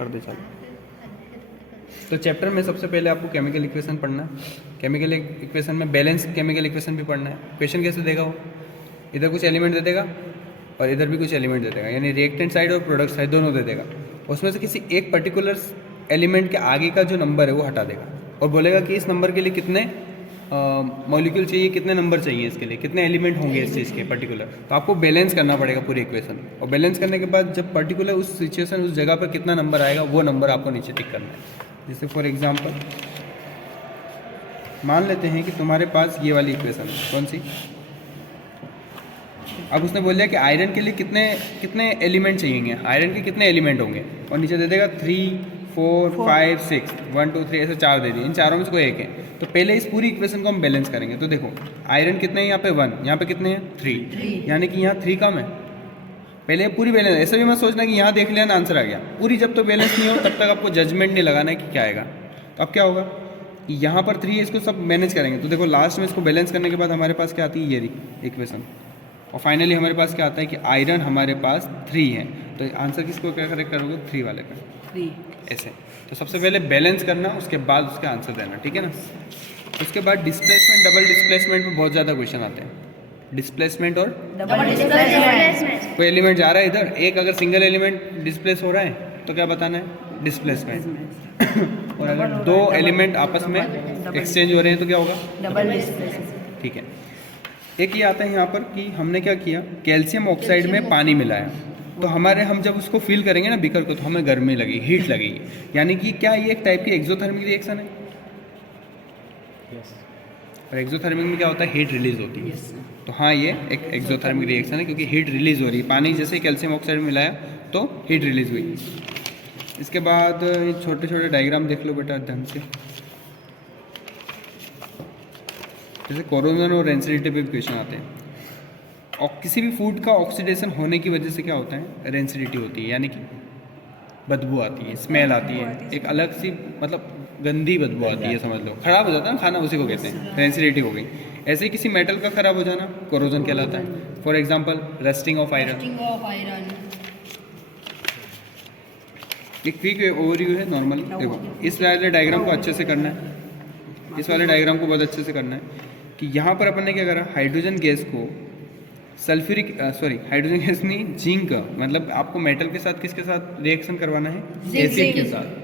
कर दे चलो। तो चैप्टर में सबसे पहले आपको केमिकल इक्वेशन पढ़ना है। केमिकल इक्वेशन में बैलेंस केमिकल इक्वेशन भी पढ़ना है। क्वेश्चन कैसे देगा वो, इधर कुछ एलिमेंट दे देगा और इधर भी कुछ एलिमेंट दे देगा, यानी रिएक्टेंट साइड और प्रोडक्ट साइड दोनों दे देगा। उसमें से किसी एक पर्टिकुलर एलिमेंट के आगे का जो नंबर है वो हटा देगा और बोलेगा कि इस नंबर के लिए कितने मॉलिक्यूल चाहिए, कितने नंबर चाहिए, इसके लिए कितने एलिमेंट होंगे इस चीज़ के पर्टिकुलर। तो आपको बैलेंस करना पड़ेगा पूरी इक्वेशन, और बैलेंस करने के बाद जब पर्टिकुलर उस सिचुएशन उस जगह पर कितना नंबर आएगा वो नंबर आपको नीचे टिक करना है। जैसे फॉर एग्जांपल मान लेते हैं कि तुम्हारे पास ये वाली इक्वेशन है, कौन सी, अब उसने बोल दिया कि आयरन के लिए कितने कितने एलिमेंट चाहिए, आयरन के कितने एलिमेंट होंगे, और नीचे दे देगा 3 4 5 6 1 2 3 ऐसे 4 दे दिए, इन चारों में से कोई एक है। तो पहले इस पूरी इक्वेशन को हम बैलेंस करेंगे। तो देखो आयरन कितने हैं यहाँ पे 1, यहाँ पे कितने हैं 3, यानी कि यहाँ 3 कम है। पहले पूरी बैलेंस, ऐसा भी मत सोचना कि यहाँ देख लिया ना आंसर आ गया, पूरी जब तो बैलेंस नहीं हो तब तक आपको जजमेंट नहीं लगाना है कि क्या आएगा। तो अब क्या होगा, यहाँ पर 3 है, इसको सब मैनेज करेंगे। तो देखो लास्ट में इसको बैलेंस करने के बाद हमारे पास क्या आती है, ये इक्वेशन, और फाइनली हमारे पास क्या आता है कि आयरन हमारे पास 3 है। तो आंसर किसको क्या करेक्ट करोगे, 3 वाले का, 3 ऐसे। तो सबसे पहले बैलेंस करना, उसके बाद उसका आंसर देना, ठीक है ना। उसके बाद डिस्प्लेसमेंट, डबल डिस्प्लेसमेंट में बहुत ज़्यादा क्वेश्चन आते हैं। डिस्प्लेसमेंट और डबल डिस्प्लेसमेंट, कोई एलिमेंट जा रहा है इधर, एक अगर सिंगल एलिमेंट डिस्प्लेस हो रहा है तो क्या बताना है, डिस्प्लेसमेंट। और अगर दो एलिमेंट आपस में एक्सचेंज हो रहे हैं तो क्या होगा, डबल डिस्प्लेसमेंट। ठीक है। एक ये आता है यहाँ पर कि हमने क्या किया, कैल्शियम ऑक्साइड में पानी मिलाया, तो हम जब उसको फील करेंगे ना बीकर को, तो हमें गर्मी लगी, हीट लगेगी, यानी कि क्या ये एक टाइप की एक्सोथर्मिक रिएक्शन है। और एक्सोथर्मिक में क्या होता है, हीट रिलीज होती है। तो हाँ ये एक एक्सोथर्मिक रिएक्शन है, क्योंकि हीट रिलीज हो रही है, पानी जैसे कैल्शियम ऑक्साइड में मिलाया तो हीट रिलीज हुई। इसके बाद छोटे छोटे डायग्राम देख लो बेटा ढंग से, जैसे कोरोजन और रेंसिडिटी पे क्वेश्चन आते हैं। और किसी भी फूड का ऑक्सीडेशन होने की वजह से क्या होता है, रेंसिडिटी होती है, यानी कि बदबू आती है, स्मेल आती है, एक अलग सी मतलब गंदी बदबू आती है, समझ लो खराब हो जाता है ना खाना, उसी को कहते हैं रेंसिडिटी हो गई। ऐसे ही किसी मेटल का खराब हो जाना कोरोजन कहलाता है। For example rusting of iron. एक क्विक ओवरव्यू है नॉर्मल, देखो इस वाले डायग्राम को अच्छे से करना है, इस वाले डायग्राम को बहुत अच्छे से करना है कि यहाँ पर अपन ने क्या करा, हाइड्रोजन गैस को सल्फ्यूरिक हाइड्रोजन गैस नहीं, जिंक, मतलब आपको मेटल के साथ किसके साथ रिएक्शन करवाना है, एसिड के साथ।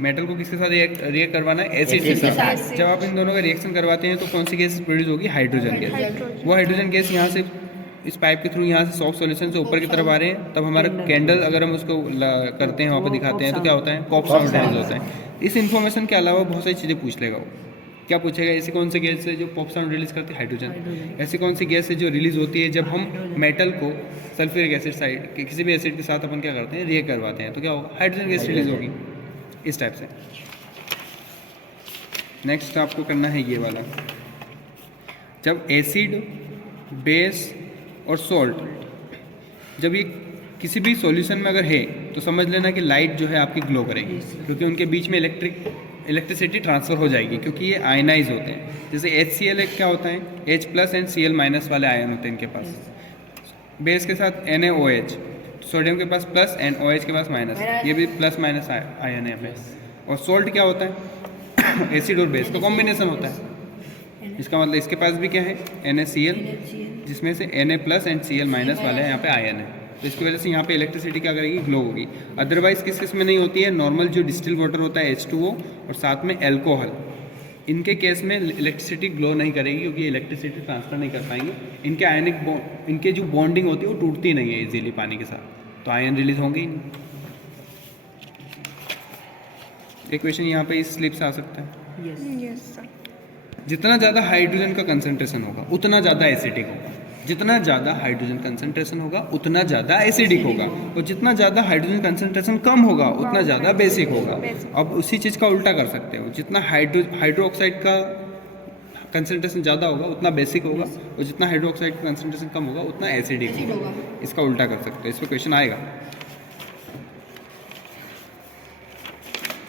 मेटल को किसके साथ रिएक्ट करवाना है, एसिड के साथ। जब आप इन दोनों का रिएक्शन करवाते हैं तो कौन सी गैस प्रोड्यूस होगी, हाइड्रोजन गैस। वो हाइड्रोजन गैस यहाँ से इस पाइप के थ्रू यहाँ से सॉफ्ट सॉल्यूशन से ऊपर की तरफ आ रहे हैं, तब हमारा कैंडल अगर हम उसको करते हैं वहाँ पर दिखाते हैं तो क्या होता है, पॉप साउंड रिलीज होता है। इस इन्फॉर्मेशन के अलावा बहुत सारी चीज़ें पूछ लेगा वो। क्या पूछेगा, ऐसी कौन सी गैस है जो पॉप साउंड रिलीज करती है, हाइड्रोजन। ऐसी कौन सी गैस है जो रिलीज होती है जब हम मेटल को सल्फ्यूरिक एसिड साइड किसी भी एसिड के साथ अपन क्या करते हैं, रिएक्ट करवाते हैं, तो क्या होगा, हाइड्रोजन गैस रिलीज होगी, इस टाइप से। नेक्स्ट आपको करना है ये वाला, जब एसिड, बेस और सॉल्ट जब ये किसी भी सॉल्यूशन में अगर है तो समझ लेना कि लाइट जो है आपकी ग्लो करेगी, क्योंकि उनके बीच में इलेक्ट्रिसिटी ट्रांसफ़र हो जाएगी, क्योंकि ये आयनाइज होते हैं। जैसे HCl क्या होता है, H+ एंड Cl- वाले आयन होते हैं इनके पास। बेस के साथ NaOH, सोडियम के पास प्लस एंड OH के पास माइनस, ये भी प्लस माइनस आयन है बेस। और सॉल्ट क्या होता है, एसिड और बेस का कॉम्बिनेशन होता है। इसका मतलब इसके पास भी क्या है, NaCl, जिसमें से Na+ एंड Cl- वाले यहाँ पे आयन है। तो इसकी वजह से यहाँ पे इलेक्ट्रिसिटी क्या करेगी, ग्लो होगी। अदरवाइज किस में नहीं होती है, नॉर्मल जो डिस्टिल वाटर होता है H2O और साथ में एल्कोहल, इनके केस में इलेक्ट्रिसिटी ग्लो नहीं करेगी, क्योंकि इलेक्ट्रिसिटी ट्रांसफर नहीं कर पाएंगे। इनके आयनिक इनके जो बॉन्डिंग होती है वो टूटती नहीं है इजीली पानी के साथ, तो आयन रिलीज होंगे ही नहीं। एक क्वेश्चन यहाँ पे इस स्लिप से आ सकता है, जितना ज़्यादा हाइड्रोजन का कंसंट्रेशन होगा उतना ज़्यादा एसिडिक होगा, जितना ज़्यादा हाइड्रोजन कंसंट्रेशन होगा उतना ज़्यादा एसिडिक होगा, और जितना ज़्यादा हाइड्रोजन कंसंट्रेशन कम होगा उतना ज़्यादा बेसिक होगा। अब उसी चीज़ का उल्टा कर सकते हो, जितना हाइड्रो ऑक्साइड का कंसंट्रेशन ज़्यादा होगा उतना बेसिक होगा, और जितना हाइड्रो ऑक्साइड का कंसंट्रेशन कम होगा उतना एसिडिक होगा। इसका उल्टा कर सकते हो, इस पर क्वेश्चन आएगा।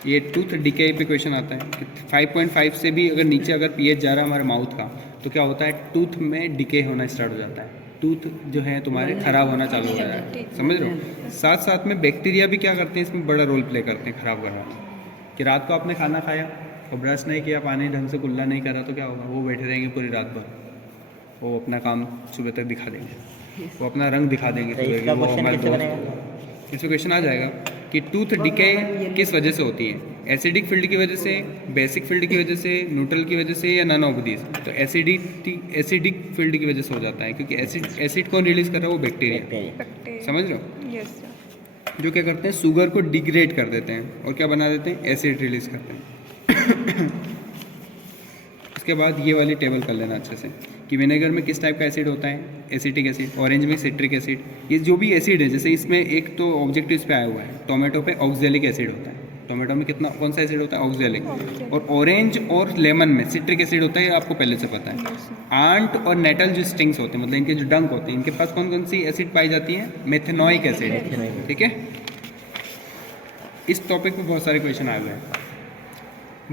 ये टूथ डिके पे क्वेश्चन आता है कि 5.5 से भी अगर नीचे अगर pH जा रहा है हमारे माउथ का, तो क्या होता है, टूथ में डिके होना स्टार्ट हो जाता है। टूथ जो है तुम्हारे ख़राब होना चालू हो जाएगा, समझ रहे हो। साथ साथ में बैक्टीरिया भी क्या करते हैं इसमें बड़ा रोल प्ले करते हैं ख़राब करवाने। कि रात को आपने खाना खाया और ब्रश नहीं किया, पानी ढंग से कुल्ला नहीं करा, तो क्या होगा, वो बैठे रहेंगे पूरी रात भर, वो अपना काम सुबह तक दिखा देंगे, वो अपना रंग दिखा देंगे तो सुबह इसका के, वो क्वेश्चन हमारे कैसे दोस्त। बनेगा? इसमें क्वेश्चन आ जाएगा कि टूथ डिके किस वजह से होती है, एसिडिक फील्ड की वजह से, बेसिक फील्ड की वजह से, न्यूट्रल की वजह से, या नन ऑफ दीज। तो एसिडिक फील्ड की वजह से हो जाता है, क्योंकि एसिड कौन रिलीज कर रहा है, वो बैक्टीरिया, बैक्टीरिया। समझ रहे हो। Yes sir. जो क्या करते हैं, शुगर को डिग्रेड कर देते हैं और क्या बना देते हैं, एसिड रिलीज करते हैं। इसके बाद ये वाली टेबल कर लेना अच्छे से कि विनेगर में किस टाइप का एसिड होता है, एसिटिक एसिड, ऑरेंज में सिट्रिक एसिड। ये जो भी एसिड है, जैसे इसमें एक तो ऑब्जेक्टिव्स पे आया हुआ है, टोमेटो पे ऑक्जेलिक एसिड होता है। टोमेटो में कितना, कौन सा एसिड होता है, ऑक्जेलिक। और ऑरेंज और लेमन में सिट्रिक एसिड होता है, ये आपको पहले से पता है। आंट और नेटल जो स्टिंग्स होते हैं, मतलब इनके जो डंक होते हैं, इनके पास कौन कौन सी एसिड पाई जाती है, मेथेनोइक एसिड, ठीक है। इस टॉपिक पे बहुत सारे क्वेश्चन आए हुए हैं।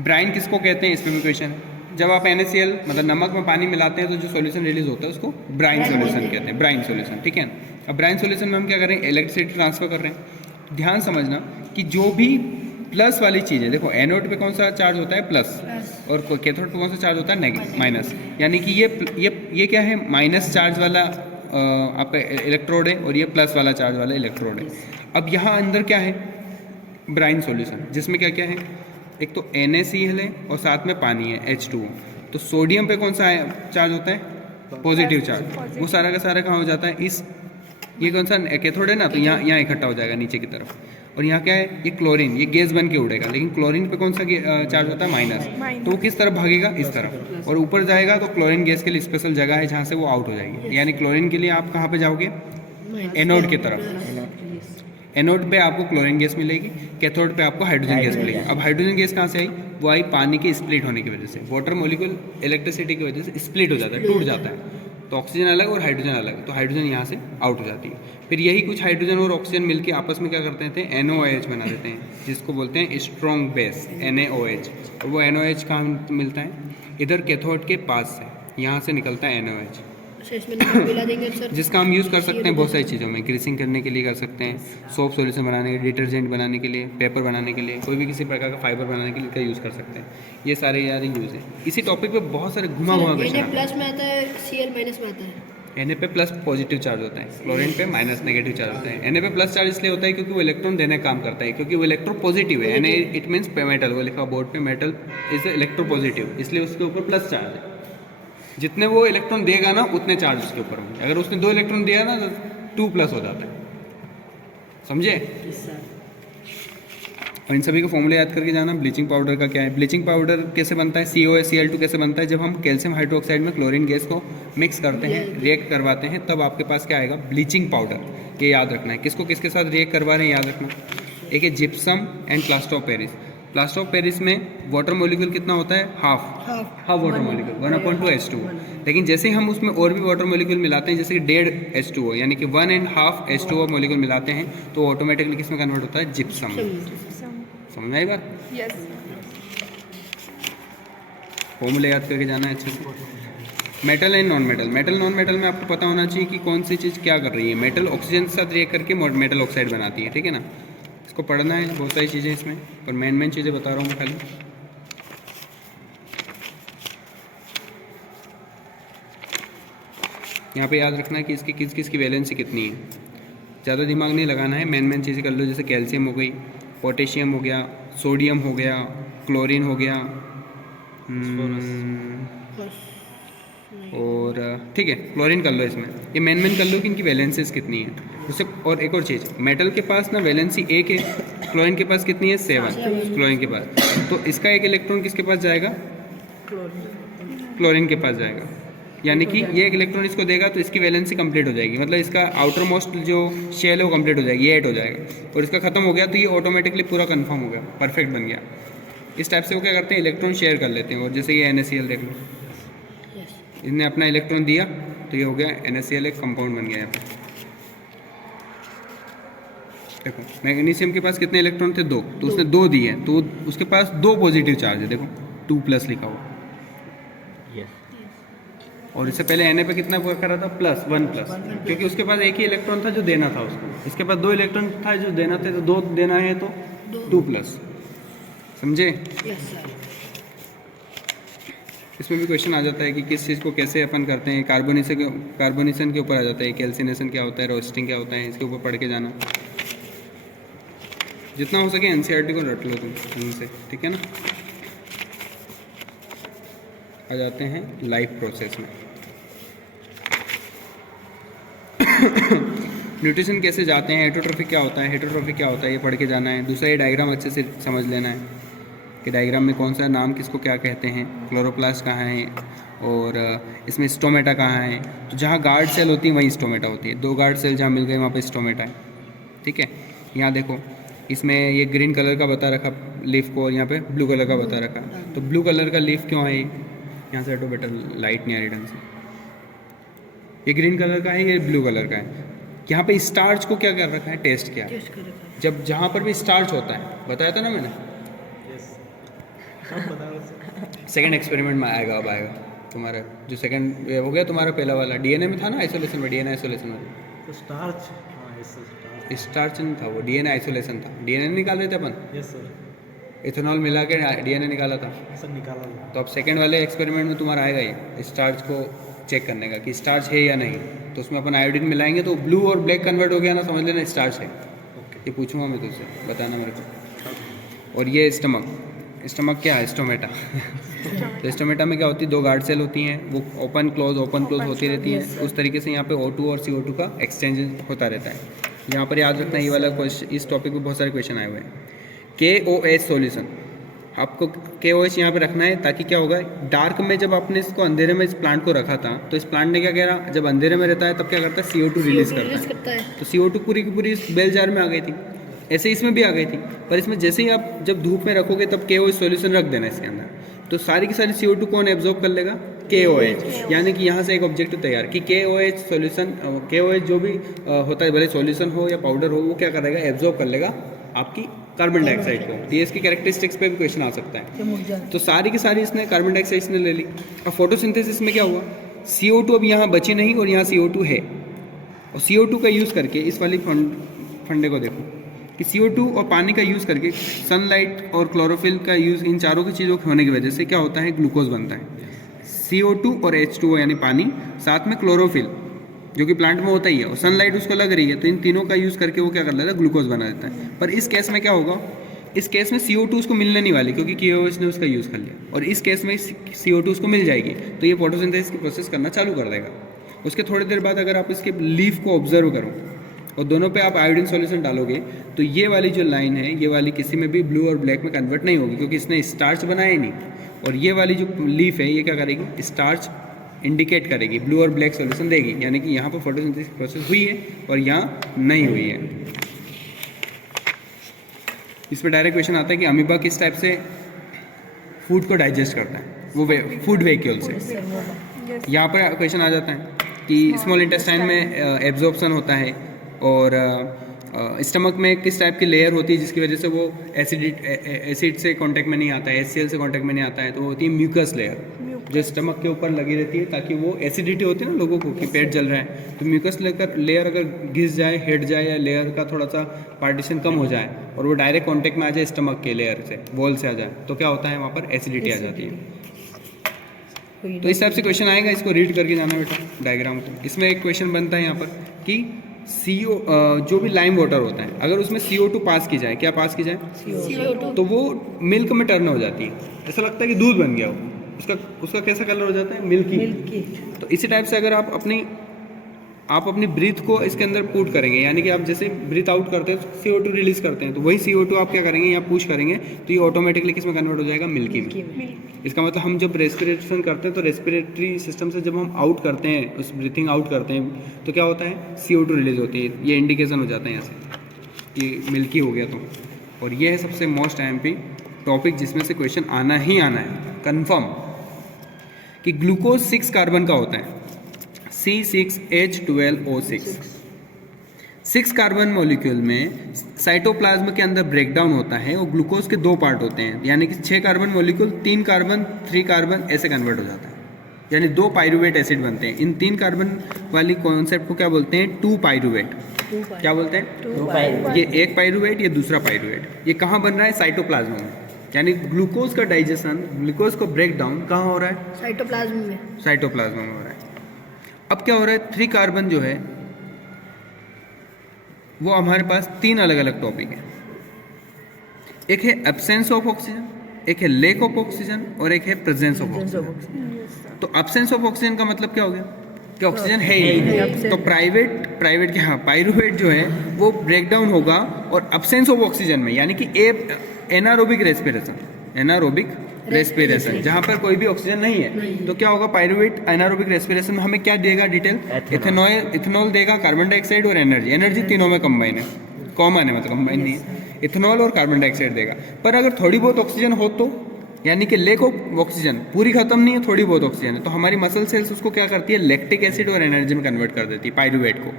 ब्राइन किसको कहते हैं, इसमें भी क्वेश्चन है। जब आप NaCl मतलब नमक में पानी मिलाते हैं तो जो सॉल्यूशन रिलीज होता है उसको ब्राइन सॉल्यूशन कहते हैं, ब्राइन सॉल्यूशन, ठीक है। अब ब्राइन सॉल्यूशन में हम क्या कर रहे हैं, इलेक्ट्रिसिटी ट्रांसफर कर रहे हैं। ध्यान समझना कि जो भी प्लस वाली चीज़ है, देखो एनोड पे कौन सा चार्ज होता है, प्लस, और कैथोड पे कौन सा चार्ज होता है, नेगेटिव, माइनस। यानी कि ये क्या है, माइनस चार्ज वाला आपका इलेक्ट्रोड है, और ये प्लस वाला चार्ज वाला इलेक्ट्रोड है। अब यहाँ अंदर क्या है, ब्राइन सॉल्यूशन, जिसमें क्या क्या है, एक तो NaCl है और साथ में पानी है H2O। तो सोडियम पे कौन सा चार्ज होता है, पॉजिटिव चार्ज। वो सारा का सारा कहाँ हो जाता है, इस, ये कौन सा कैथोड है ना, तो यहाँ इकट्ठा हो जाएगा नीचे की तरफ। और यहाँ क्या है, ये क्लोरीन, ये गैस बन के उड़ेगा, लेकिन क्लोरीन पे कौन सा चार्ज होता है, माइनस। तो वो किस तरफ भागेगा, इस तरफ, और ऊपर जाएगा तो क्लोरीन गैस के लिए स्पेशल जगह है जहाँ से वो आउट हो जाएगी। यानी क्लोरीन के लिए आप कहाँ पे जाओगे, एनोड की तरफ। एनोड पे आपको क्लोरीन गैस मिलेगी, कैथोड पे आपको हाइड्रोजन गैस मिलेगी। अब हाइड्रोजन गैस कहाँ से आई, वो आई पानी के स्प्लिट होने की वजह से। वाटर मॉलिक्यूल इलेक्ट्रिसिटी की वजह से स्प्लिट हो जाता है, टूट जाता है। तो ऑक्सीजन अलग और हाइड्रोजन अलग, तो हाइड्रोजन यहाँ से आउट हो जाती है। फिर यही कुछ हाइड्रोजन और ऑक्सीजन मिलकर आपस में क्या करते थे, NaOH बना देते हैं, जिसको बोलते हैं स्ट्रॉन्ग बेस, NaOH। और वो NaOH कहाँ मिलता है, इधर कैथोड के पास से, यहाँ से निकलता है NaOH, मिला देंगे सर। जिसका हम यूज़ कर सकते हैं बहुत सारी चीज़ों में। ग्रीसिंग करने के लिए कर सकते हैं, सोप सॉल्यूशन बनाने के लिए, डिटर्जेंट बनाने के लिए, पेपर बनाने के लिए, कोई भी किसी प्रकार का फाइबर बनाने के लिए का यूज़ कर सकते हैं। ये सारे यार यूज़ है। इसी टॉपिक पे बहुत सारे घुमा हुआ क्वेश्चन। प्लस में आता है, Cl माइनस में आता है। Na पे प्लस पॉजिटिव चार्ज होता है, क्लोरीन पे माइनस नेगेटिव चार्ज होता है। Na पे प्लस चार्ज इसलिए होता है क्योंकि वो इलेक्ट्रॉन देने का काम करता है, क्योंकि वो इलेक्ट्रो पॉजिटिव है। Na इट मीन्स मेटल, वो लिखा बोर्ड पे, मेटल इज इलेक्ट्रो पॉजिटिव, इसलिए उसके ऊपर प्लस चार्ज है। जितने वो इलेक्ट्रॉन देगा ना, उतने चार्ज उसके ऊपर होंगे। अगर उसने 2 इलेक्ट्रॉन दिया ना, तो 2 प्लस हो जाता है, समझे। और इन सभी का फॉर्मूला याद करके जाना। ब्लीचिंग पाउडर का क्या है, ब्लीचिंग पाउडर कैसे बनता है, COCl2 कैसे बनता है, जब हम कैल्शियम हाइड्रोक्साइड में क्लोरीन गैस को मिक्स करते हैं, रिएक्ट करवाते हैं, तब आपके पास क्या आएगा, ब्लीचिंग पाउडर। ये याद रखना है, किसको किसके साथ रिएक्ट करवा रहे हैं, याद रखना। एक है gypsum and plaster of Paris. Plaster of Paris में वाटर मॉलिक्यूल कितना होता है, हाफ वाटर मॉलिक्यूल, 1/2 H2O। लेकिन जैसे ही हम उसमें और भी वाटर मॉलिक्यूल मिलाते हैं, जैसे कि 1.5 H2O, यानी कि 1.5 H2O मॉलिक्यूल मिलाते हैं, तो ऑटोमेटिकली किस में कन्वर्ट होता है, जिप्सम में। समझ में आई बात। यस। फॉर्मूला याद करके जाना है अच्छे से। Metal and non metal, metal non metal में आपको पता होना चाहिए कि कौन सी चीज़ क्या कर रही है। मेटल ऑक्सीजन के साथ रिएक्ट करके मेटल ऑक्साइड बनाती है, ठीक है ना। इसको पढ़ना है, बहुत सारी चीज़ें इसमें, पर मेन चीज़ें बता रहा हूँ मैं खाली। यहाँ पे याद रखना है कि इसकी किस की वैलेंसी कितनी है। ज़्यादा दिमाग नहीं लगाना है, मेन चीज़ें कर लो। जैसे कैल्शियम हो गई, पोटेशियम हो गया, सोडियम हो गया, क्लोरीन हो गया, और ठीक है क्लोरीन कर लो इसमें। ये मेन कर लो कि इनकी वैलेंसीज कितनी है उससे। और एक और चीज़, मेटल के पास ना वैलेंसी 1 है, क्लोरीन के पास कितनी है, 7 क्लोरीन के पास। तो इसका एक इलेक्ट्रॉन किसके पास जाएगा, क्लोरीन के पास जाएगा। यानी कि ये एक इलेक्ट्रॉन इसको देगा तो इसकी वैलेंसी कंप्लीट हो जाएगी, मतलब इसका आउटर मोस्ट जो शेल है वो कंप्लीट हो जाएगी, ये 8 हो जाएगा। और इसका खत्म हो गया तो ये ऑटोमेटिकली पूरा कंफर्म हो गया, परफेक्ट बन गया। इस टाइप से वो क्या करते हैं, इलेक्ट्रॉन शेयर कर लेते हैं। और जैसे ये NaCl देख लो, इसने अपना इलेक्ट्रॉन दिया तो ये हो गया NaCl, एक कंपाउंड बन गया यहाँ पे। देखो मैग्नीशियम के पास कितने इलेक्ट्रॉन थे, 2, तो उसने 2 दिए, तो उसके पास 2 पॉजिटिव चार्ज है, देखो 2+ लिखा हुआ। और इससे पहले Na पे कितना वर्क कर रहा था, प्लस 1+, क्योंकि उसके पास एक ही इलेक्ट्रॉन था जो देना था उसको, इसके पास 2 इलेक्ट्रॉन था जो देना थे, तो 2 देना है तो 2+, समझे। Yes sir. इसमें भी क्वेश्चन आ जाता है कि किस चीज़ को कैसे अपन करते हैं, कार्बोनेशन के ऊपर आ जाता है, कैल्सिनेशन क्या होता है, रोस्टिंग क्या होता है, इसके ऊपर पढ़ के जाना। जितना हो सके एनसीईआरटी को रट लो तुम ढंग से, ठीक है ना। आ जाते हैं लाइफ प्रोसेस में। न्यूट्रिशन कैसे जाते हैं, हेटरोट्रोफिक क्या होता है, हेटरोट्रोफिक क्या होता है, ये पढ़ के जाना है। दूसरा, ये डायग्राम अच्छे से समझ लेना है कि डायग्राम में कौन सा नाम किसको क्या कहते हैं, क्लोरोप्लास्ट कहाँ है और इसमें स्टोमेटा कहाँ है। तो जहाँ गार्ड सेल होती है वहीं स्टोमेटा होती है, 2 गार्ड सेल जहाँ मिल गए वहाँ पे स्टोमेटा है, ठीक है। यहाँ देखो, इसमें ये ग्रीन कलर का बता रखा लीफ को और यहाँ पे ब्लू कलर का बता रखा। तो ब्लू कलर का लीफ क्यों है, यहाँ से हटो बेटा, लाइट नहीं आ रही ढंग से। ये ग्रीन कलर का है, ये ब्लू कलर का है। यहाँ पे स्टार्च को क्या कर रखा है, टेस्ट किया। टेस्ट कर रखा है। जब जहाँ पर भी स्टार्च होता है, बताया था ना मैंने, सेकंड एक्सपेरिमेंट में आएगा, अब आएगा तुम्हारा जो सेकंड हो गया तुम्हारा पहला वाला, डीएनए में था ना, आइसोलेशन में, डीएनए आइसोलेशन में। तो स्टार्च, स्टार्च नहीं था वो, डीएनए आइसोलेशन था। डीएनए निकाल रहे थे अपन, यस सर, इथेनॉल मिला के डीएनए निकाला था। सर निकाला था। तो अब सेकंड वाले एक्सपेरिमेंट में तुम्हारा आएगा ये स्टार्च को चेक करने का कि स्टार्च है या नहीं। तो उसमें अपन आयोडीन मिलाएंगे तो ब्लू और ब्लैक कन्वर्ट हो गया ना, समझ लेना स्टार्च है। ये पूछूंगा मैं तुझसे, बताना मेरे को। और ये स्टमक क्या है, स्टोमेटा। तो स्टोमेटा में क्या होती है, 2 गार्ड सेल होती हैं, वो ओपन क्लोज होती रहती हैं। उस तरीके से यहाँ पे O2 और CO2 का एक्सचेंज होता रहता है। यहाँ पर याद रखना, ये वाला क्वेश्चन, इस टॉपिक पे बहुत सारे क्वेश्चन आए हुए हैं। KOH सॉल्यूशन, आपको KOH यहाँ पे रखना है, ताकि क्या होगा, डार्क में जब आपने इसको अंधेरे में इस प्लांट को रखा था, तो इस प्लांट ने क्या कह रहा, जब अंधेरे में रहता है तब क्या करता है, CO2 रिलीज करता है। तो CO2 पूरी की पूरी इस बेल जार में आ गई थी, ऐसे इसमें भी आ गई थी। पर इसमें जैसे ही आप जब धूप में रखोगे तब KOH सॉल्यूशन रख देना इसके अंदर, तो सारी की सारी CO2 कौन एब्जॉर्ब कर लेगा, KOH। यानी कि यहाँ से एक ऑब्जेक्टिव तैयार कि KOH सॉल्यूशन, KOH जो भी होता है, भले सॉल्यूशन हो या पाउडर हो, वो क्या करेगा, एब्जॉर्ब कर लेगा आपकी कार्बन डाइऑक्साइड को। तो ये इसकी कैरेक्टरिस्टिक्स पे भी क्वेश्चन आ सकता है। तो सारी की सारी इसने कार्बन डाइऑक्साइड इसने ले ली। अब फोटोसिंथेसिस में क्या हुआ, CO2 अब यहाँ बची नहीं और यहाँ CO2 है, और CO2 का यूज़ करके इस वाली फंडे को देखो कि CO2 और पानी का यूज़ करके, सनलाइट और क्लोरोफिल का यूज़, इन चारों की चीज़ों के होने की वजह से क्या होता है, ग्लूकोज बनता है। CO2 और H2O यानी पानी, साथ में क्लोरोफिल जो कि प्लांट में होता ही है, और सनलाइट उसको लग रही है, तो इन तीनों का यूज़ करके वो क्या कर लेता है, ग्लूकोज बना देता है। पर इस केस में क्या होगा, इस केस में CO2 उसको मिलने नहीं वाली, क्योंकि KOH ने उसका यूज़ कर लिया, और इस केस में CO2 उसको मिल जाएगी, तो ये फोटोसिंथेसिस की प्रोसेस करना चालू कर देगा। उसके थोड़ी देर बाद अगर आप इसके लीफ को ऑब्जर्व करो और दोनों पे आप आयोडीन सॉल्यूशन डालोगे, तो ये वाली जो लाइन है, ये वाली किसी में भी ब्लू और ब्लैक में कन्वर्ट नहीं होगी, क्योंकि इसने स्टार्च बनाया ही नहीं। और ये वाली जो लीफ है, ये क्या करेगी, स्टार्च इंडिकेट करेगी, ब्लू और ब्लैक सॉल्यूशन देगी, यानी कि यहाँ पर फोटोसिंथेसिस प्रोसेस हुई है और यहाँ नहीं हुई है। इस पर डायरेक्ट क्वेश्चन आता है कि अमीबा किस टाइप से फूड को डाइजेस्ट करता है, वो फूड वेहिकल से। यहाँ पर क्वेश्चन आ जाता है कि स्मॉल इंटेस्टाइन में एब्जॉर्प्शन होता है, और स्टमक में किस टाइप की लेयर होती है जिसकी वजह से वो एसिड से कांटेक्ट में नहीं आता है, HCl से कांटेक्ट में नहीं आता है, तो वो होती है म्यूकस लेयर, जो स्टमक के ऊपर लगी रहती है, ताकि वो एसिडिटी होती है ना लोगों को कि पेट जल रहा है, तो म्यूकस लेयर अगर घिस जाए, हिट जाए, या लेयर का थोड़ा सा पार्टीशन कम हो जाए और वो डायरेक्ट कांटेक्ट में आ जाए स्टमक के लेयर से, वॉल से आ जाए, तो क्या होता है, वहाँ पर एसिडिटी आ जाती है। तो इस टाइप से क्वेश्चन आएगा, इसको रीड करके जाना बेटा डायग्राम को। इसमें एक क्वेश्चन बनता है यहाँ पर कि जो भी लाइम वाटर होता है, अगर उसमें CO2 पास की जाए, क्या पास की जाए, CO2, तो वो मिल्क में टर्न हो जाती है, ऐसा लगता है कि दूध बन गया वो, उसका कैसा कलर हो जाता है, मिल्की। तो इसी टाइप से अगर आप अपनी ब्रीथ को इसके अंदर पुट करेंगे, यानी कि आप जैसे ब्रीथ आउट करते हैं तो CO2 रिलीज करते हैं, तो वही CO2 आप क्या करेंगे, यहाँ पुश करेंगे, तो ये ऑटोमेटिकली किस में कन्वर्ट हो जाएगा, मिल्की में। इसका मतलब हम जब रेस्पिरेशन करते हैं, तो रेस्पिरेटरी सिस्टम से जब हम आउट करते हैं, उस ब्रीथिंग आउट करते हैं, तो क्या होता है, CO2 रिलीज होती है, ये इंडिकेशन हो जाता है यहाँ से कि मिल्की हो गया। तो और ये है सबसे मोस्ट IMP टॉपिक जिसमें से क्वेश्चन आना ही आना है कन्फर्म, कि ग्लूकोज 6 कार्बन का होता है, C6H12O6। 6 कार्बन मॉलिक्यूल में साइटोप्लाज्म के अंदर ब्रेकडाउन होता है, और ग्लूकोज के 2 पार्ट होते हैं, यानी कि 6 कार्बन मॉलिक्यूल 3 कार्बन 3 कार्बन ऐसे कन्वर्ट हो जाता है। यानी 2 पायरुवेट एसिड बनते हैं। इन 3 कार्बन वाली कॉन्सेप्ट को क्या बोलते हैं? 2 पायरुवेट। क्या बोलते हैं? ये एक पायरुवेट, ये दूसरा पायरुवेट। ये कहाँ बन रहा है? साइटोप्लाज्म में। यानी ग्लूकोज का डाइजेशन, ग्लूकोज का ब्रेक डाउन कहाँ हो रहा है? साइटोप्लाज्म में। साइटोप्लाज्म में हो रहा है। अब क्या हो रहा है? 3 कार्बन जो है वो हमारे पास 3 अलग अलग टॉपिक है। एक है एब्सेंस ऑफ ऑक्सीजन, एक है लेक ऑफ ऑक्सीजन और एक है प्रेजेंस ऑफ ऑक्सीजन। तो एब्सेंस ऑफ ऑक्सीजन का मतलब क्या हो गया? कि ऑक्सीजन है ही नहीं। तो प्राइवेट क्या, पायरुवेट जो है वो ब्रेक डाउन होगा और एब्सेंस ऑफ ऑक्सीजन में, यानी कि एनारोबिक रेस्पिरेशन जहाँ पर कोई भी ऑक्सीजन नहीं है, तो क्या होगा? पायरुवेट एनारोबिक रेस्पिरेशन में हमें क्या देगा डिटेल? इथेनॉल देगा, कार्बन डाइऑक्साइड और एनर्जी तीनों में कंबाइन है, कॉमन है, मतलब कंबाइन नहीं है। इथेनॉल और कार्बन डाइऑक्साइड देगा। पर अगर थोड़ी बहुत ऑक्सीजन हो तो, यानी कि लेक ऑफ ऑक्सीजन, पूरी खत्म नहीं है, थोड़ी बहुत ऑक्सीजन है, तो हमारी मसल सेल्स उसको क्या करती है? लैक्टिक एसिड और एनर्जी में कन्वर्ट कर देती है पायरुवेट को।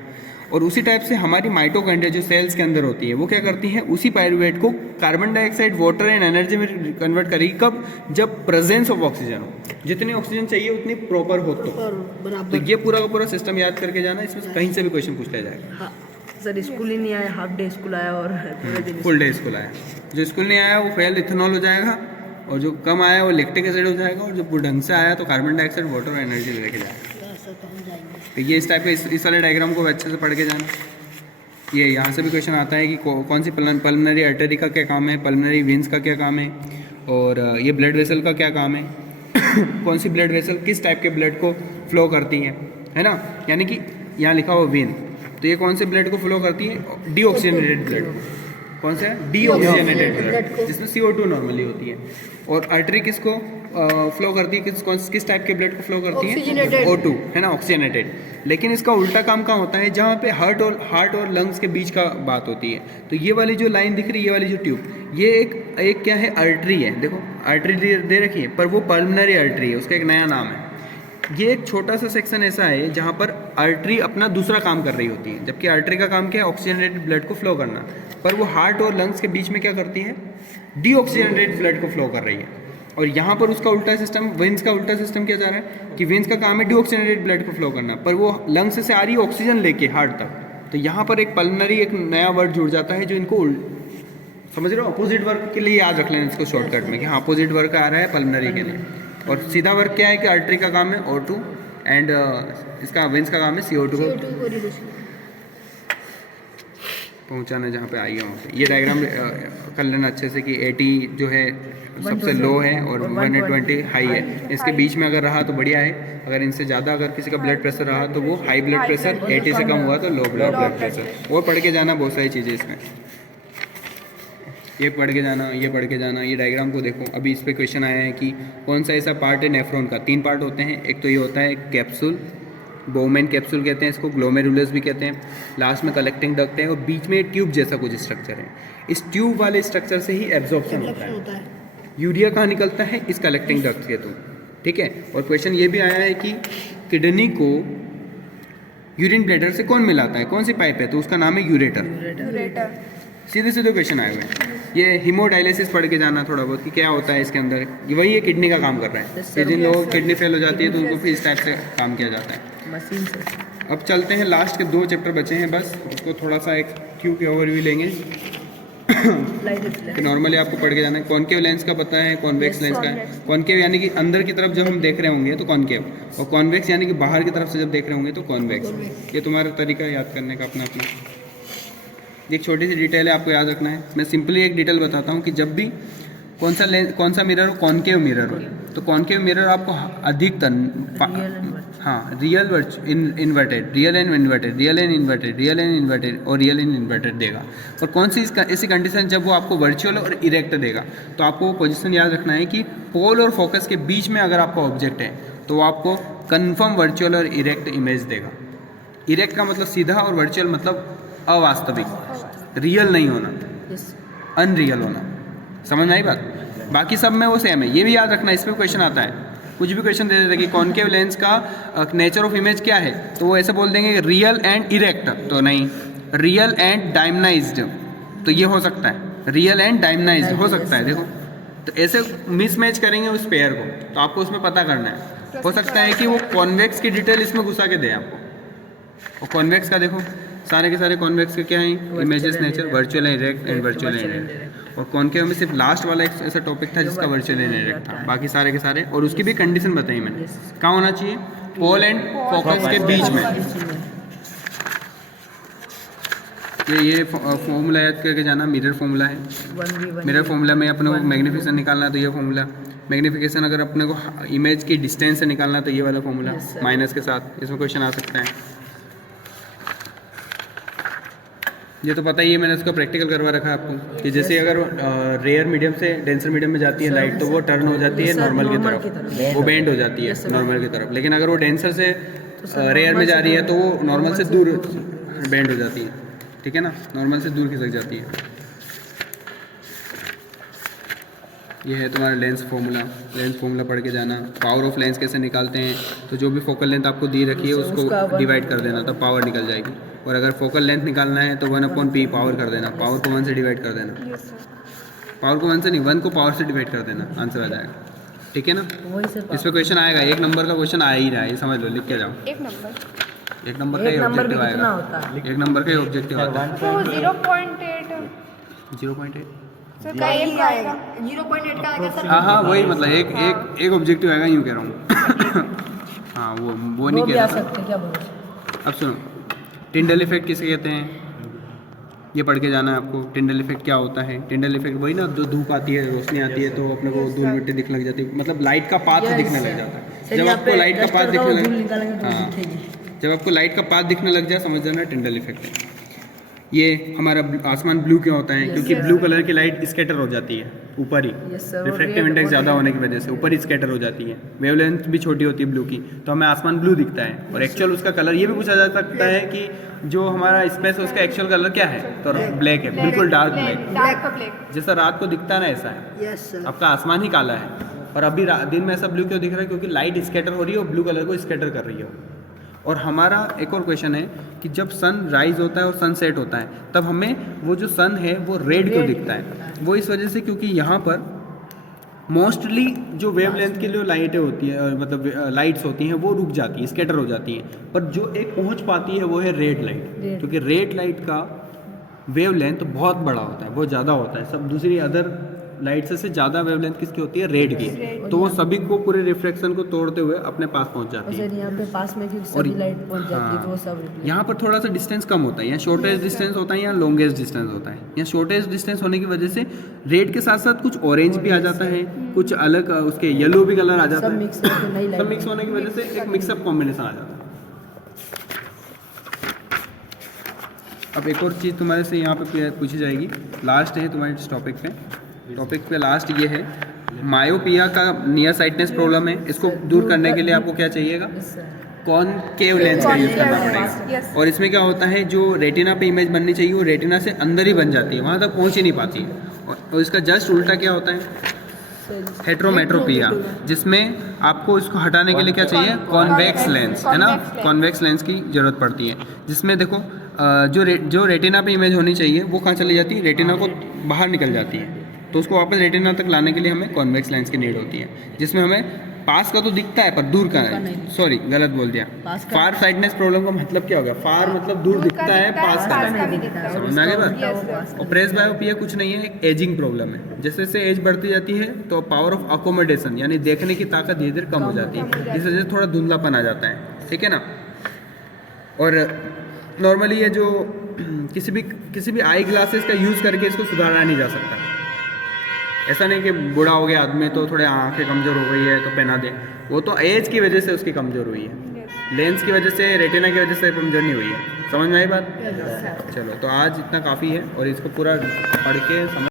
और उसी टाइप से हमारी माइटोकॉन्ड्रिया जो सेल्स के अंदर होती है वो क्या करती है? उसी पायरुवेट को carbon dioxide, water and energy में कन्वर्ट करेगी। कब? जब प्रेजेंस ऑफ ऑक्सीजन हो, जितनी ऑक्सीजन चाहिए उतनी प्रॉपर हो तो ये पूरा का पूरा सिस्टम याद करके जाना। इसमें से कहीं से भी क्वेश्चन पूछ लिया जाएगा। हाँ, सर स्कूल ही नहीं आया, हाफ डे स्कूल आया और पूरे दिन फुल डे स्कूल आया। जो स्कूल नहीं आया वो फेल इथेनॉल हो जाएगा, और जो कम आया वो लैक्टिक एसिड हो जाएगा, और जो ढंग से आया तो कार्बन डाइऑक्साइड, वाटर और एनर्जी लेके जाएगा। तो ये इस टाइप के इस वाले डायग्राम को अच्छे से पढ़ के जाना। ये यहाँ से भी क्वेश्चन आता है कि कौन सी पल्मनरी आर्टरी का क्या काम है, पल्मनरी वेन्स का क्या काम है, और ये ब्लड वेसल का क्या काम है कौन सी ब्लड वेसल किस टाइप के ब्लड को फ्लो करती है ना। यानी कि यहाँ लिखा हुआ वेन, तो ये कौन से ब्लड को फ्लो करती है? Deoxygenated blood. कौन सा है? डीऑक्सीजनेटेड ब्लड, जिसमें CO2 नॉर्मली होती है। और आर्टरी किसको फ्लो करती है? किस टाइप के ब्लड को फ्लो करती है? O2, है ना, ऑक्सीजनेटेड। लेकिन इसका उल्टा काम कहाँ होता है? जहाँ पे हार्ट और लंग्स के बीच का बात होती है। तो ये वाली जो लाइन दिख रही है, ये वाली जो ट्यूब, ये एक क्या है? आर्टरी है। देखो आर्टरी दे रखी है, पर वो पल्मनरी आर्टरी है, उसका एक नया नाम है। ये एक छोटा सा सेक्शन ऐसा है जहाँ पर आर्टरी अपना दूसरा काम कर रही होती है, जबकि आर्टरी का काम क्या है? ऑक्सीजनेटेड ब्लड को फ्लो करना। पर वो हार्ट और लंग्स के बीच में क्या करती है? डीऑक्सीजनेटेड ब्लड को फ्लो कर रही है। और यहाँ पर उसका उल्टा सिस्टम, वेन्स का उल्टा सिस्टम क्या जा रहा है कि वेन्स का काम है डीऑक्सीजनेटेड ब्लड को फ्लो करना, पर वो लंग्स से आ रही है ऑक्सीजन लेके हार्ट तक। तो यहाँ पर एक पल्मनरी, एक नया वर्ड जुड़ जाता है जो इनको समझ रहे हो? अपोजिट वर्क के लिए याद रख लेना इसको शॉर्टकट में कि हाँ अपोजिट वर्क आ रहा है पल्मनरी के लिए। और सीधा वर्क क्या है कि आर्टरी का काम है O2 एंड इसका वेन्स का काम है CO2 को पहुंचाना जहाँ पे आई है वहाँ पे। ये डायग्राम कर लेना अच्छे से कि 80 जो है सबसे लो है और 120 हाई है। इसके बीच में अगर रहा तो बढ़िया है, अगर इनसे ज़्यादा अगर किसी का ब्लड प्रेशर रहा तो वो हाई ब्लड प्रेशर, 80 से कम हुआ तो लो ब्लड प्रेशर। और पढ़ के जाना बहुत सारी चीज़ें इसमें, ये पढ़ के जाना, ये पढ़ के जाना। ये डायग्राम को देखो, अभी इस पर क्वेश्चन आया है कि कौन सा ऐसा पार्ट है नेफ्रॉन का? 3 पार्ट होते हैं। एक तो ये होता है कैप्सूल, बोमेन कैप्सूल कहते हैं इसको, ग्लोमेरुलस भी कहते हैं। लास्ट में कलेक्टिंग डक्ट है और बीच में ट्यूब जैसा कुछ स्ट्रक्चर है। इस ट्यूब वाले स्ट्रक्चर से ही एब्जॉर्प्शन होता है। यूरिया कहाँ निकलता है? इस कलेक्टिंग डक्ट के थ्रू, ठीक है। और क्वेश्चन ये भी आया है कि किडनी को यूरिन ब्लैडर से कौन मिलाता है? कौन सी पाइप है? तो उसका नाम है यूरेटर। सीधे सीधे क्वेश्चन आए हुए हैं। ये हीमोडायलिसिस पढ़ के जाना थोड़ा बहुत कि क्या होता है इसके अंदर। ये वही है, किडनी का काम कर रहा है कि जिन लोगों की किडनी फेल हो जाती है तो उनको फिर इस टाइप से काम किया जाता है मशीन से। अब चलते हैं, लास्ट के 2 चैप्टर बचे हैं बस, उसको थोड़ा सा एक क्यू के ओवरव्यू लेंगे। तो नॉर्मली आपको पढ़ के जाना है। कॉनकेव लेंस का पता है, कॉन्वेक्स लेंस का है। कॉनकेव यानी कि अंदर की तरफ जब हम देख रहे होंगे तो कॉनकेव, और कॉन्वेक्स यानी कि बाहर की तरफ से जब देख रहे होंगे तो कॉन्वेक्स। ये तुम्हारा तरीका है याद करने का अपना अपना। एक छोटी सी डिटेल है, आपको याद रखना है। मैं सिंपली एक डिटेल बताता हूँ कि जब भी कौन सा मिरर हो, कॉनकेव मिरर हो, तो कॉनकेव मिरर आपको अधिकतर real and inverted, real and inverted और रियल एंड इन्वर्टेड देगा। और कौन सी ऐसी कंडीशन जब वो आपको वर्चुअल और इरेक्ट देगा, तो आपको वो पोजीशन याद रखना है कि पोल और फोकस के बीच में अगर आपका ऑब्जेक्ट है तो वो आपको कन्फर्म वर्चुअल और इरेक्ट इमेज देगा। इरेक्ट का मतलब सीधा और वर्चुअल मतलब अवास्तविक, रियल नहीं होना, अनरियल होना। समझ में आई बात? बाकी सब में वो सेम है, ये भी याद रखना। इस पर क्वेश्चन आता है, कुछ भी क्वेश्चन दे देते हैं कि कॉनकेव लेंस का नेचर ऑफ इमेज क्या है, तो वो ऐसे बोल देंगे रियल एंड इरेक्ट, तो नहीं, रियल एंड डायमनाइज्ड, तो ये हो सकता है, रियल एंड डायमनाइज्ड हो सकता है। देखो, तो ऐसे मिसमैच करेंगे उस पेयर को, तो आपको उसमें पता करना है। हो सकता है कि वो कॉन्वेक्स की डिटेल इसमें घुसा के दे आपको। और कॉन्वेक्स का देखो सारे के सारे कॉन्वेक्स के क्या हैं, images nature, virtual erect and virtual indirect. और कॉनकेव में सिर्फ लास्ट वाला एक ऐसा टॉपिक था जिसका वर्चुअल इनडायरेक्ट था, बाकी सारे के सारे। और उसकी भी कंडीशन बताई मैंने, कहाँ होना चाहिए, पोल एंड फोकस के बीच में। ये फॉर्मूला याद करके जाना, मिरर फॉर्मूला है। 1v1 मिरर फॉर्मूला में अपने को मैग्नीफिकेशन निकालना है तो ये फॉर्मूला, मैग्नीफिकेशन अगर अपने को इमेज की डिस्टेंस से निकालना है तो ये वाला फॉर्मूला माइनस के साथ। इसमें क्वेश्चन आ सकता है, ये तो पता ही है, मैंने उसका प्रैक्टिकल करवा रखा है आपको कि जैसे अगर रेयर मीडियम से डेंसर मीडियम में जाती है लाइट तो वो टर्न हो जाती है नॉर्मल की तरफ, वो बेंड हो जाती है नॉर्मल की तरफ। लेकिन अगर वो डेंसर से रेयर में जा रही है तो वो नॉर्मल से दूर बेंड हो जाती है, ठीक है ना, नॉर्मल से दूर खिसक जाती है। ये है तुम्हारा लेंस फार्मूला, लेंस फार्मूला पढ़ के जाना। पावर ऑफ लेंस कैसे निकालते हैं, तो जो भी फोकल लेंथ आपको दी रखी है उसको डिवाइड कर देना तो पावर निकल जाएगी। और अगर फोकल लेंथ निकालना है तो 1/p पावर कर देना, पावर को 1 से डिवाइड कर देना, पावर को 1 से नहीं 1 को पावर से डिवाइड कर देना, आंसर आ जाएगा, ठीक है ना। वही से इस पर क्वेश्चन आएगा, 1 नंबर का क्वेश्चन आ ही रहा है, ये समझ लो, लिख के जाओ। 1 नंबर 1 नंबर का ही ऑब्जेक्टिव आएगा, 1 नंबर का ही ऑब्जेक्टिव आता है। तो 0.8 0.8 सर का ये आएगा 0.8 का आएगा सर। हाँ हाँ वही, मतलब एक ऑब्जेक्टिव आएगा, यूँ कह रहा हूँ। हाँ वो नहीं कह रहा था। सकते क्या बोलो। अब सुनो, टिंडल इफेक्ट किसे कहते हैं, ये पढ़ के जाना है आपको। टिंडल इफेक्ट क्या होता है, टिंडल इफेक्ट वही ना, जो धूप आती है, रोशनी आती है तो अपने को धूल मिट्टी दिखने लग जाती है, मतलब लाइट का पाथ दिखने लग जाता है। जब आपको लाइट का पाथ दिखने लग, हाँ, जब आपको लाइट का पाथ दिखने लग जाए समझ जाना टिंडल इफेक्ट है। ये हमारा आसमान ब्लू क्यों होता है, क्योंकि ब्लू कलर की लाइट स्कैटर हो जाती है ऊपर ही, रिफ्रैक्टिव इंडेक्स ज़्यादा होने की वजह से ऊपर ही स्कैटर हो जाती है, वेवलेंथ भी छोटी होती है ब्लू की, तो हमें आसमान ब्लू दिखता है। और एक्चुअल उसका कलर ये भी पूछा जा सकता है कि जो हमारा स्पेस है उसका एक्चुअल कलर क्या है, तो ब्लैक है, बिल्कुल डार्क ब्लैक, जैसा रात को दिखता है ना ऐसा है। आपका आसमान ही काला है और अभी दिन में ऐसा ब्लू क्यों दिख रहा है, क्योंकि लाइट स्कैटर हो रही है और ब्लू कलर को स्कैटर कर रही है। और हमारा एक और क्वेश्चन है कि जब सन राइज होता है और सन सेट होता है तब हमें वो जो सन है वो रेड क्यों दिखता है, वो इस वजह से क्योंकि यहाँ पर मोस्टली जो वेवलेंथ के लिए लाइटें होती है, मतलब लाइट्स होती हैं वो रुक जाती हैं, स्कैटर हो जाती हैं, पर जो एक पहुँच पाती है वो है रेड लाइट, क्योंकि रेड लाइट का वेवलेंथ बहुत बड़ा होता है, बहुत ज़्यादा होता है। सब दूसरी अदर लाइट से ज़्यादा वेवलेंथ किसकी होती है, रेड की, तो वो सभी को पूरे रिफ्लेक्शन को तोड़ते हुए अपने पास पहुंच जाती है। यहाँ पे पास में भी सभी लाइट पहुंच जाती है तो वो सब यहाँ पर थोड़ा सा डिस्टेंस कम होता है, यहाँ शॉर्टेज डिस्टेंस होता है, यहाँ लॉन्गेस्ट डिस्टेंस होता है। यहाँ शॉर्टेज डिस्टेंस होने की वजह से रेड के साथ साथ कुछ ऑरेंज भी आ जाता है, कुछ अलग उसके येलो भी कलर आ जाता है, सब मिक्स होने की वजह से एक मिक्सअप कॉम्बिनेशन आ जाता है। अब एक और चीज़ तुम्हारे से यहाँ पे पूछी जाएगी, लास्ट है तुम्हारे इस टॉपिक पे लास्ट ये है, मायोपिया का नियर साइटनेस प्रॉब्लम है, इसको दूर करने के लिए आपको क्या चाहिएगा, कॉनकेव लेंस का यूज़ करना पड़ेगा। और इसमें क्या होता है, जो रेटिना पे इमेज बननी चाहिए वो रेटिना से अंदर ही बन जाती है, वहाँ तक पहुँच ही नहीं पाती है। और इसका जस्ट उल्टा क्या होता है, हेट्रोमेट्रोपिया, जिसमें आपको इसको हटाने के लिए क्या चाहिए, कॉन्वेक्स लेंस, है ना, कॉन्वेक्स लेंस की ज़रूरत पड़ती है। जिसमें देखो जो रेटिना पे इमेज होनी चाहिए वो कहाँ चली जाती है, रेटिना को बाहर निकल जाती है, तो उसको वापस रेटिना तक लाने के लिए हमें कॉन्वेक्स लेंस की नीड होती है, जिसमें हमें पास का तो दिखता है पर दूर का नहीं, सॉरी गलत बोल दिया। फार साइडनेस प्रॉब्लम का मतलब क्या होगा, फार मतलब दूर दिखता है, पास का नहीं, समझ में आ गई बात। और प्रेस बायोपिया कुछ नहीं है, एक एजिंग प्रॉब्लम है, जैसे जैसे एज बढ़ती जाती है तो पावर ऑफ अकोमोडेशन यानी देखने की ताकत धीरे धीरे कम हो जाती है, जिस वजह से थोड़ा धुंधलापन आ जाता है, ठीक है ना। और नॉर्मली ये जो किसी भी आई ग्लासेस का यूज़ करके इसको सुधारा नहीं जा सकता। ऐसा नहीं कि बूढ़ा हो गया आदमी तो थोड़े आंखें कमज़ोर हो गई है तो पहना दे, वो तो एज की वजह से उसकी कमज़ोर हुई है, लेंस की वजह से, रेटिना की वजह से कमज़ोर नहीं हुई है। समझ में आई बात। चलो तो आज इतना काफ़ी है और इसको पूरा पढ़ के समझ